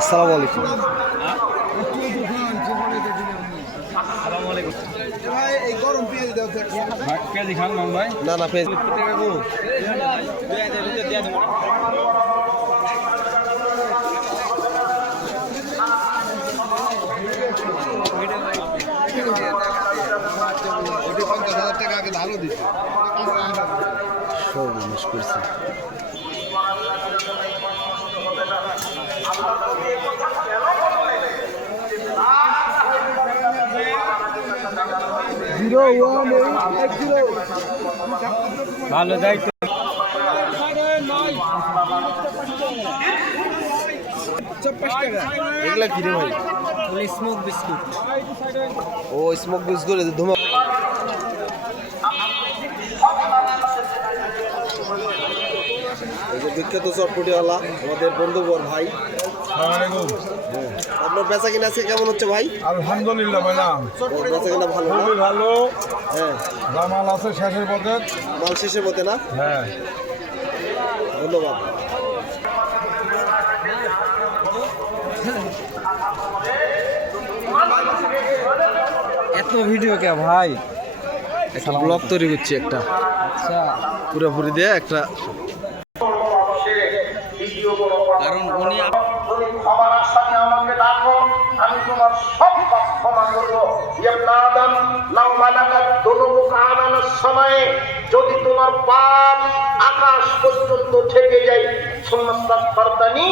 আসসালামু আলাইকুম। ভাই এই গরম পেঁয়াজ দাও পেঁয়াজ খান ভাই। না না পেঁয়াজ ওটি 50,000 টাকা আগে ভালো দিচ্ছে সব মিস করছি। ভালো দায়িত্ব। এগুলা কি রে ভাই? Smoke biscuit. ও স্মোক বিস্কুট ধুমা। এই যে বিখ্যাত চটপটিওয়ালা আমাদের বন্ধু বর ভাই। আপনার বেচা কিনা আজকে কেমন হচ্ছে ভাই? আলহামদুলিল্লাহ ভাই না বেচা কিনা ভালো না? খুবই ভালো। হ্যাঁ জামাল আছে শেষের পথে। মাল শেষের মতে না? হ্যাঁ ধন্যবাদ। এত ভিডিও কে ভাই? একটা ব্লগ তৈরি করছি একটা, আচ্ছা, পুরোপুরি দিয়ে একটা। কারণ উনি ক্ষমার আসামি আমাকে ডাকো, আমি তোমার সব পাপ ক্ষমা করবো। ইবনে আদম লাউ বালাগাত দুনুবুকা আনানাস সামায়ে, যদি তোমার পাপ আকাশ পর্যন্ত থেকে যায়, সুন্নাতাস্তারতানি,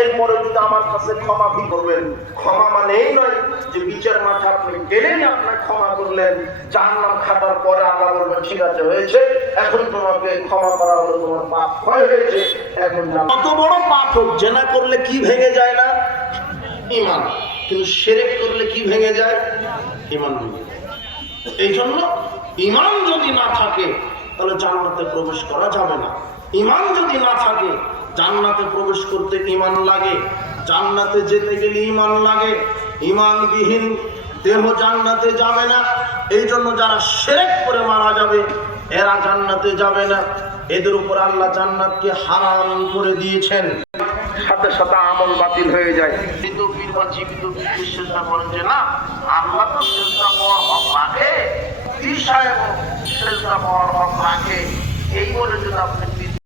এরপরে যদি আমার কাছে ক্ষমা করবেন। ক্ষমা মানে এই নয় যে বিচার মাঠে আপনি গেলেন, আপনার ক্ষমা করলেন, জাহান্নাম খাটার পরে আল্লাহ বলবেন ঠিক আছে হয়েছে, এখন তোমাকে ক্ষমা করা হলো, তোমার পাপ ক্ষয় হয়েছে, এখন কত বড় পাপ হোক, জেনা করলে কি ভেঙে যায় না? ঈমান। কিন্তু শিরক করলে কি ভেঙে যায়? ঈমান ভেঙে যায়। এই জন্য ঈমান যদি না থাকে তাহলে জান্নাতে প্রবেশ করা যাবে না। ঈমান যদি না থাকে, জান্নাতে প্রবেশ করতে ঈমান লাগে, জান্নাতে যেতে গেলে ঈমান লাগে। ঈমানবিহীন দেহ জান্নাতে যাবে না। এই জন্য যারা শিরক করে মারা যাবে এরা জান্নাতে যাবে না। এদের উপর আল্লাহ জান্নাতকে হারাম করে দিয়েছেন, সাথে সাথে আমল বাতিল হয়ে যায়। কিন্তু পীর বা জীবিত বিশ্বাসটা বলেন যে না, আল্লাহ তো সেজদা পাওয়ার হক রাখে, পীর সাহেব সেজদা পাওয়ার হক রাখে। এই বলে যদি আপনি